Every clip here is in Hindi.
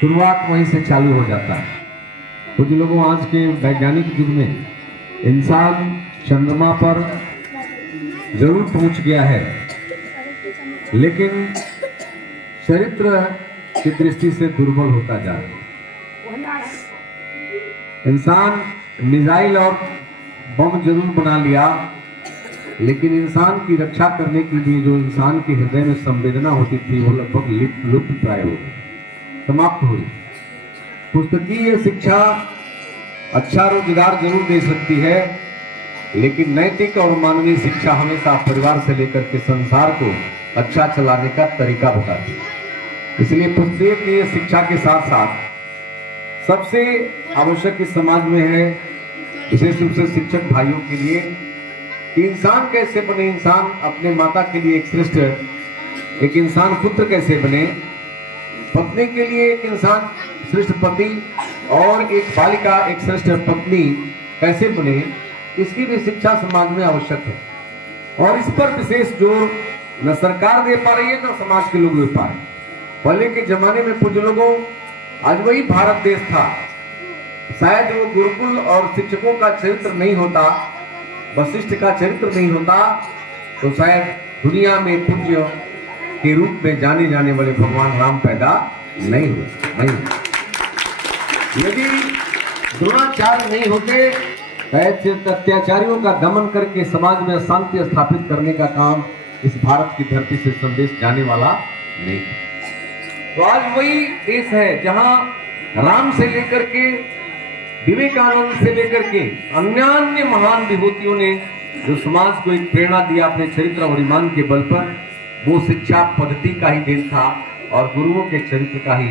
शुरुआत वहीं से चालू हो जाता है। कुछ लोगों आज के वैज्ञानिक युग में इंसान चंद्रमा पर जरूर पहुंच गया है, लेकिन चरित्र की दृष्टि से दुर्बल होता जा रहा है। इंसान मिसाइल और बम जरूर बना लिया, लेकिन इंसान की रक्षा करने के लिए जो इंसान के हृदय में संवेदना होती थी वो लगभग लुप्त प्राय हो गई, समाप्त हुई। पुस्तकीय शिक्षा अच्छा रोजगार जरूर दे सकती है, लेकिन नैतिक और मानवीय शिक्षा हमेशा परिवार से लेकर के संसार को अच्छा चलाने का तरीका बताती है। इसलिए पुस्तकीय शिक्षा के साथ साथ सबसे आवश्यक इस समाज में है, विशेष रूप से शिक्षक भाइयों के लिए, कि इंसान कैसे बने, इंसान अपने माता के लिए एक श्रेष्ठ, एक इंसान पुत्र कैसे बने, पत्नी के लिए एक इंसान श्रेष्ठ पति और एक बालिका एक श्रेष्ठ पत्नी कैसे बने, इसकी भी शिक्षा समाज में आवश्यक है। और इस पर विशेष जोर न सरकार दे पा रही है, न समाज के लोग दे पा रहे हैं। पहले के जमाने में कुछ लोगों, आज वही भारत देश था, शायद वो गुरुकुल और शिक्षकों का चरित्र नहीं होता, वशिष्ठ का चरित्र नहीं होता, तो शायद दुनिया में पूज्य के रूप में जाने जाने वाले भगवान राम पैदा नहीं हुए। यदि द्रोणाचार्य नहीं होते, शायद अत्याचारियों का दमन करके समाज में शांति स्थापित करने का काम इस भारत की धरती से संदेश जाने वाला नहीं। तो आज वही देश है जहां राम से लेकर के विवेकानंद से लेकर के अन्य महान विभूतियों ने जो समाज को एक प्रेरणा दिया अपने चरित्र और ईमान के बल पर, वो शिक्षा पद्धति का ही देन था और गुरुओं के चरित्र का ही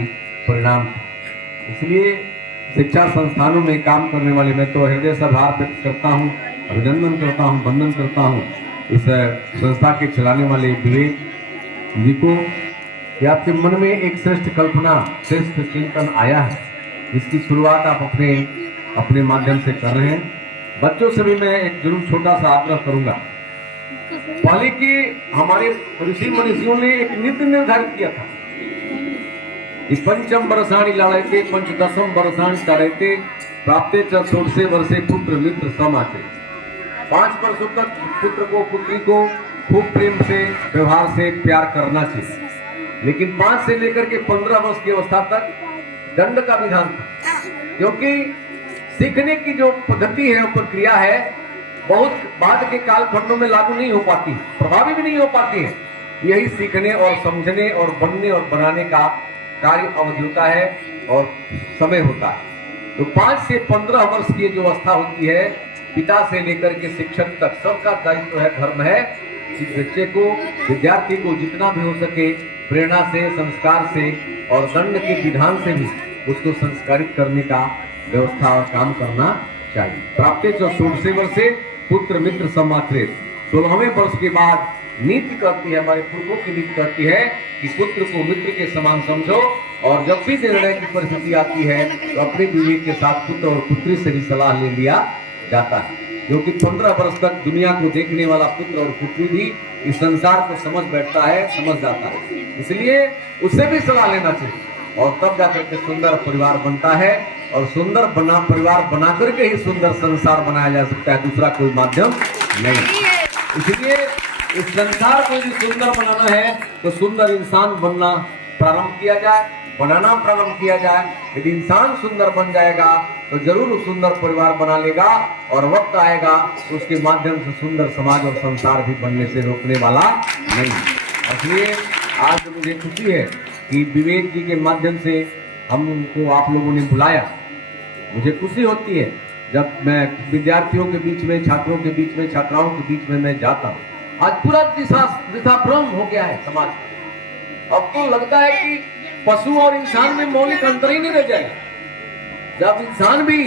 परिणाम था। इसलिए शिक्षा संस्थानों में काम करने वाले, मैं तो हृदय से आभार व्यक्त करता हूँ, अभिनंदन करता हूँ, वंदन करता हूँ इस संस्था के चलाने वाले विवेक जी को, कि आपके मन में एक श्रेष्ठ कल्पना, श्रेष्ठ चिंतन आया है, जिसकी शुरुआत आप अपने माध्यम से कर रहे हैं। बच्चों से भी मैं एक जरूर छोटा सा आग्रह करूंगा। पहले की हमारे ऋषि मनीषियों ने एक नीति निर्धारित किया था कि पंचम वर्षाणि लालयते पंचदशम वर्षाणि ताड़यते प्राप्ते च षोडशे वर्षे पुत्र मित्र समाचे। 5 वर्षों तक पुत्र को, पुत्री को खूब प्रेम से, व्यवहार से प्यार करना चाहिए, लेकिन 5 से लेकर के 15 वर्ष की अवस्था तक दंड का विधान था, क्योंकि सीखने की जो पद्धति है, प्रक्रिया है, बहुत बाद के कालखंडों में लागू नहीं हो पाती, प्रभावी भी नहीं हो पाती है। यही सीखने और समझने और बनने और बनाने का कार्य अवधि होता है और समय होता है। तो 5 से 15 वर्ष की जो अवस्था होती है, पिता से लेकर के शिक्षक तक सबका दायित्व है, धर्म है कि बच्चे को, विद्यार्थी को जितना भी हो सके प्रेरणा से, संस्कार से और दंड के विधान से भी उसको संस्कारित करने का व्यवस्था और काम करना चाहिए। प्राप्ते च षोडशे वर्षे पुत्र मित्र समात्रे। 16वें वर्ष के बाद नीति कहती है, हमारे पूर्वों की नीति कहती है कि पुत्र को मित्र के समान समझो, और जब भी निर्णय की परिस्थिति आती है तो अपने विवेक के साथ पुत्र और पुत्री से भी सलाह ले लिया जाता है, क्योंकि 15 वर्ष तक दुनिया को देखने वाला पुत्र और पुत्री भी इस संसार को समझ बैठता है, समझ जाता है। इसलिए उससे भी सलाह लेना चाहिए, और तब जाकर के सुंदर परिवार बनता है, और सुंदर परिवार बना करके ही सुंदर संसार बनाया जा सकता है, दूसरा कोई माध्यम नहीं। इसलिए इस संसार को यदि सुंदर बनाना है तो सुंदर इंसान बनाना प्रारंभ किया जाए। यदि इंसान सुंदर बन जाएगा तो जरूर सुंदर परिवार बना लेगा, और वक्त आएगा तो उसके माध्यम से सुंदर समाज और संसार भी बनने से रोकने वाला नहीं। इसलिए आज मुझे खुशी है कि विवेक जी के माध्यम से हमको आप लोगों ने बुलाया। मुझे खुशी होती है जब मैं विद्यार्थियों के बीच में, छात्रों के बीच में, छात्राओं के बीच में मैं जाता हूँ। आज पूरा दिशाभ्रम हो गया है समाज का। अब तो लगता है कि पशु और इंसान में मौलिक अंतर ही नहीं रह जाएगा। जब इंसान भी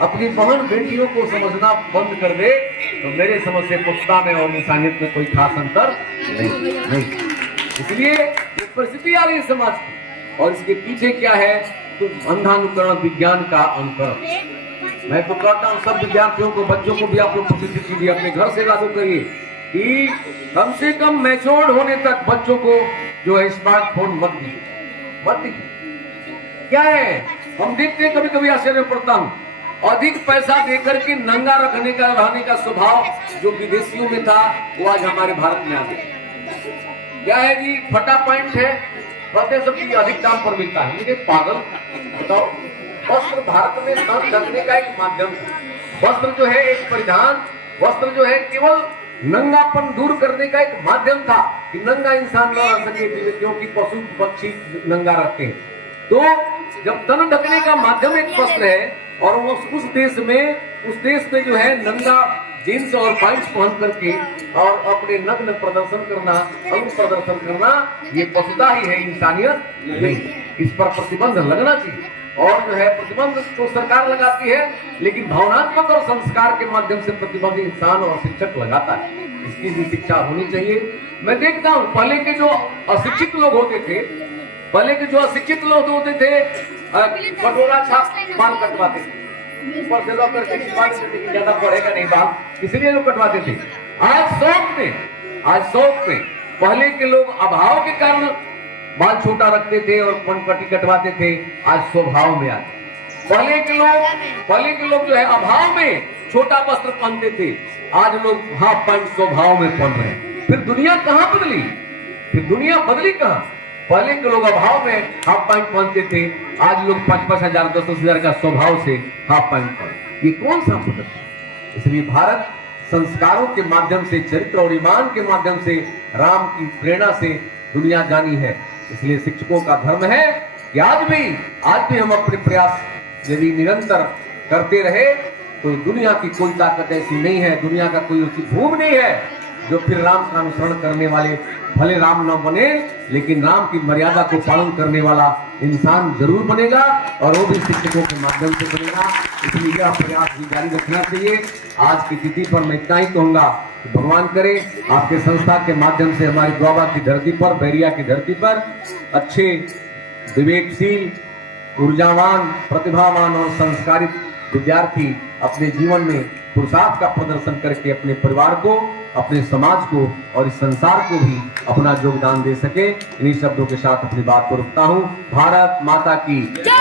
अपनी बहन बेटियों को समझना बंद कर दे तो मेरे समझ से पुष्टता में और इंसानियत में कोई खास अंतर नहीं। इसलिए ये परिस्थिति आ रही है समाज की, और इसके पीछे क्या है तो अंधानुकरण, विज्ञान का अनुकरण। मैं तो कहता हूँ सब विद्यार्थियों को, बच्चों को भी आप लोग प्रसिद्ध कीजिए, अपने घर से लागू करिए कि कम से कम मैच्योर्ड होने तक बच्चों को जो है स्मार्टफोन मत दीजिए। मत दिखिए। क्या है, हम देखते हैं कभी कभी आश्चर्य पड़ता हूं, अधिक पैसा देकर के नंगा रखने का रहने का स्वभाव जो विदेशियों में था वो आज हमारे भारत में आ गया। क्या है जी, फटा पैंट है, कहते सब चीज अधिक दाम पर मिलता है। लेकिन पागल बताओ, वस्त्र भारत में तन ढकने का एक माध्यम है। वस्त्र जो है एक परिधान, वस्त्र जो है केवल नंगापन दूर करने का एक माध्यम था कि नंगा इंसान न रह सके, क्योंकि पशु पक्षी नंगा रहते हैं। तो जब तन ढकने का माध्यम एक वस्त्र है और उस देश में जो है नंगा जींस और पैंट्स पहन करके और अपने नग्न प्रदर्शन करना, अंग प्रदर्शन करना, ये पशुता ही है, इंसानियत नहीं। इस पर प्रतिबंध लगना चाहिए। और जो है प्रतिबंध तो सरकार लगाती है, लेकिन भावनात्मक और संस्कार के माध्यम से प्रतिबंध इंसान और शिक्षक लगाता है। इसकी भी शिक्षा होनी चाहिए। मैं देखता हूँ पहले के जो अशिक्षित लोग होते थे, कटोरा छाप बाल कटवाते थे, ऊपर से लोग करके ज्यादा पढ़ेगा नहीं बाल, इसलिए लोग कटवाते थे। आज शौक में पहले के लोग अभाव के कारण बाल छोटा रखते थे और पनपट्टी कटवाते थे, आज स्वभाव में आते। पहले के लोग जो है अभाव में छोटा वस्त्र पहनते थे, आज लोग हाफ पैंट स्वभाव में पहन रहे हैं। फिर दुनिया कहाँ बदली? कहाँ? पहले के लोग अभाव में हाफ पैंट पहनते थे, आज लोग 5-5 हजार 10-10 हजार का स्वभाव से हाफ पैंट पहनते। ये कौन सा बदल है? इसलिए भारत संस्कारों के माध्यम से, चरित्र और ईमान के माध्यम से, राम की प्रेरणा से दुनिया जानी है। इसलिए शिक्षकों का धर्म है कि आज भी हम अपने प्रयास यदि निरंतर करते रहे तो दुनिया की कोई ताकत ऐसी नहीं है, दुनिया का कोई ऐसी भूमि नहीं है जो फिर राम का अनुसरण करने वाले, भले राम न बने लेकिन राम की मर्यादा को पालन करने वाला इंसान जरूर बनेगा, और वो भी शिक्षकों के माध्यम से बनेगा। इसलिए यह प्रयास भी जारी रखना चाहिए। आज की तिथि पर मैं इतना ही कहूंगा कि भगवान करे आपके संस्था के माध्यम से हमारी द्वाबा की धरती पर, बैरिया की धरती पर अच्छे, विवेकशील, ऊर्जावान, प्रतिभावान और संस्कारित विद्यार्थी अपने जीवन में पुरुषार्थ का प्रदर्शन करके अपने परिवार को, अपने समाज को और इस संसार को भी अपना योगदान दे सके। इन्हीं शब्दों के साथ अपनी बात को रुकता हूँ। भारत माता की जय।